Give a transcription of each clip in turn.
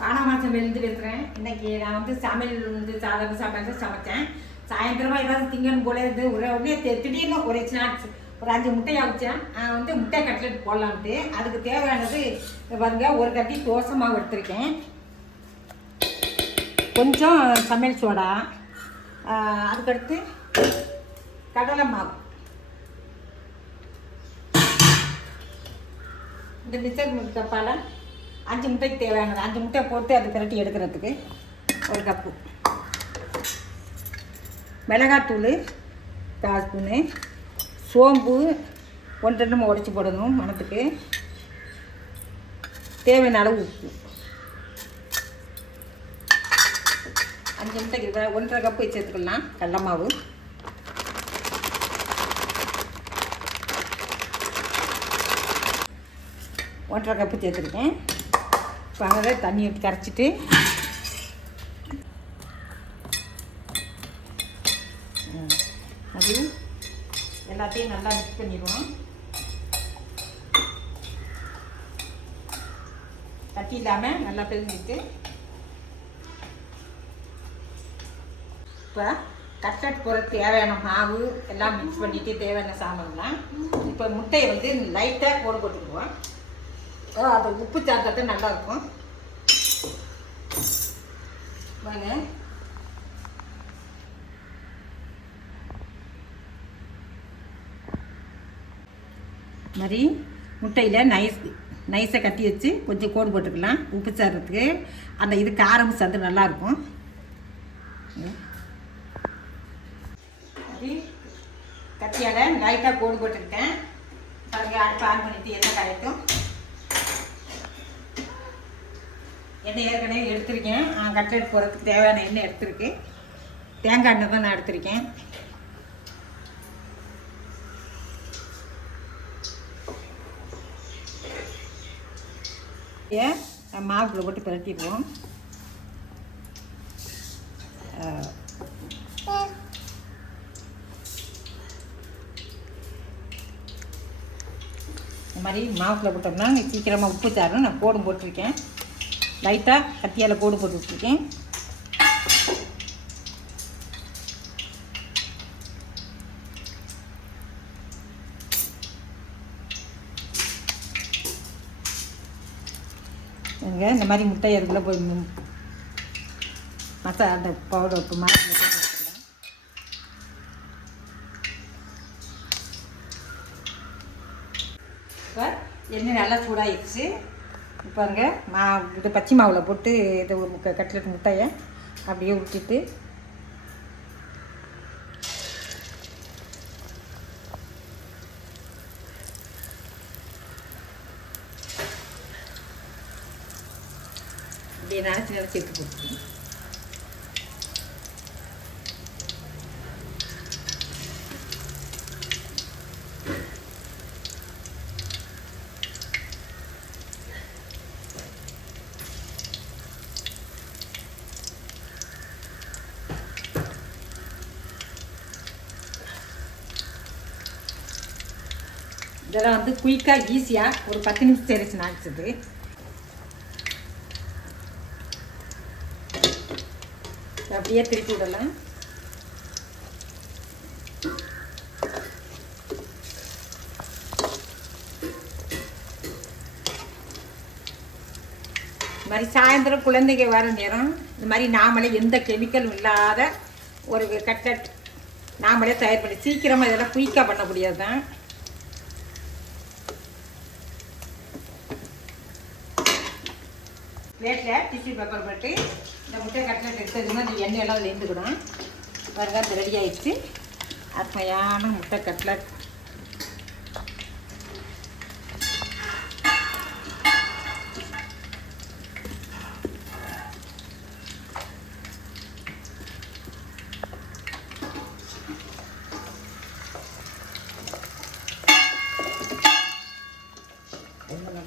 பானாமா சமையல் இருக்கிறேன். இன்னைக்கு நான் வந்து சமையல் வந்து சாதாரண சமையல் தான் சமைச்சேன். சாயந்தரமாக ஏதாவது திங்கன்னு போல இருந்து உடனே திடீர்னு ஒரு ஸ்நாக்ஸ் ஒரு 5 முட்டையை அவிச்சேன். வந்து முட்டை கட்லெட் போடலான்ட்டு அதுக்கு தேவையானது பாருங்க, ஒரு கட்டி தோசை மாவு எடுத்திருக்கேன், கொஞ்சம் சமையல் சோடா, அதுக்கடுத்து கடலை மாவு, இந்த மிக்சர் கப்பால் 5 முட்டைக்கு தேவையானது 5 முட்டை போட்டு அது திரட்டி எடுக்கிறதுக்கு ஒரு கப்பு, மிளகாத்தூள் 1/4 ஸ்பூனு, சோம்பு 1-2 உடச்சி போடணும் மணத்துக்கு, தேவையான அளவு உப்பு, 5 முட்டைக்கு 1.5 கப்பு சேர்த்துக்கலாம். கடலை மாவு, ஒன்றரை கப்பு சேர்த்துருக்கேன். இப்போ அதை தண்ணி ஊற்றி கரைச்சிட்டு அது எல்லாத்தையும் நல்லா மிக்ஸ் பண்ணிடுவோம். தட்டி இல்லாமல் நல்லா பிரிஞ்சிட்டு இப்போ கட்லெட் போட தேவையான மாவு எல்லாம் மிக்ஸ் பண்ணிவிட்டு தேவையான சாமான்லாம் இப்போ முட்டையை வந்து லைட்டாக போட்டுக்குவோம். அது உப்பு சாப்பிட்டா நல்லாயிருக்கும். வாங்க, மாதிரி முட்டையில் நைஸை கட்டி வச்சு கொஞ்சம் கோடு போட்டுக்கலாம். உப்பு சாப்பிட்றதுக்கு அந்த இது காரம் சத்து நல்லாயிருக்கும். மாதிரி கத்தியால் லைட்டாக கோடு போட்டுக்கிட்டேன். பாருங்கள், அடுப்பு ஆன் பண்ணிவிட்டு எண்ணெய் காயட்டும். எண்ணெய் ஏற்கனவே எடுத்திருக்கேன். கட்லெட் போடுறதுக்கு தேவையான எண்ணெய் எடுத்திருக்கு. தேங்காய் எண்ணெய் தான் நான் எடுத்திருக்கேன். மாவுக்குள்ள போட்டு பிரட்டிடுவோம். இந்த மாதிரி மாவுக்குள்ள போட்டோம்னா சீக்கிரமாக உப்பு சாரும். நான் கோடும் போட்டிருக்கேன், லைட்டாக கத்தியால் கோடு போட்டு விட்டுருக்கேன். இந்த மாதிரி முட்டை அதுக்குள்ளே போய் மசாலா அந்த பவுடர் உப்பு மாதிரி போட்டு வச்சுக்கலாம். இப்போ எண்ணெய் நல்லா சூடாகிடுச்சு. பாருங்க, இது பச்சை மாவில் போட்டு இது கட்லெட் முட்டையை அப்படியே விட்டுட்டு அப்படியே நினச்சி எடுத்து போட்டுருக்கேன். இதெல்லாம் வந்து குயிக்காக ஈஸியாக ஒரு 10 நிமிஷம் செய்கிற ஸ்நாக்ஸ். இது அப்படியே திருப்பி விடலாம். இந்த மாதிரி சாயந்தரம் குழந்தைங்க வர நேரம் இந்த மாதிரி நாமளே எந்த கெமிக்கலும் இல்லாத ஒரு கட்லெட் நாமளே தயார் பண்ணி சீக்கிரமாக இதெல்லாம் குயிக்காக பண்ணக்கூடியது தான். பிளேட்டில் டிஷ்யூ பேப்பர் போட்டு இந்த முட்டை கட்லெட் எடுத்ததுன்னா இந்த எண்ணெயெல்லாம் சேர்ந்துக்கிடும். பாருங்க, அது ரெடி ஆகிடுச்சு. அருமையான முட்டை கட்லெட்.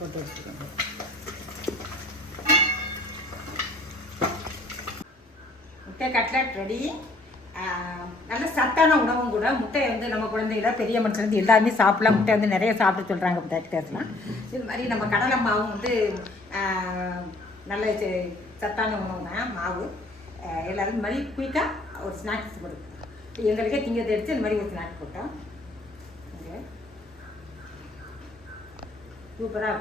போட்டு வச்சுக்கோங்க. முட்டை கட்லெட் ரெடி. நல்ல சத்தான உணவும் கூட. முட்டை வந்து நம்ம குழந்தைகள பெரிய மனுஷன் எல்லாருமே சாப்பிடலாம். முட்டை வந்து நிறைய சாப்பிட சொல்கிறாங்க டாக்டர்ஸ்லாம். இது மாதிரி நம்ம கடலை மாவும் வந்து நல்ல சத்தான உணவு தான் மாவு. எல்லோரும் இந்த மாதிரி குயிக்காக ஒரு ஸ்நாக்ஸ் கொடுக்கும். எங்களுக்கே திங்கிறத எடுத்து இந்த மாதிரி ஒரு ஸ்நாக்ஸ் போட்டோம். இங்கே சூப்பராக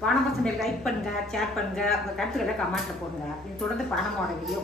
பானமா சமையல் லைக் பண்ணுங்கள், ஷேர் பண்ணுங்கள், உங்கள் கருத்துக்களை கமெண்ட்டில் போடுங்க. இது தொடர்ந்து பானமோட வீடியோ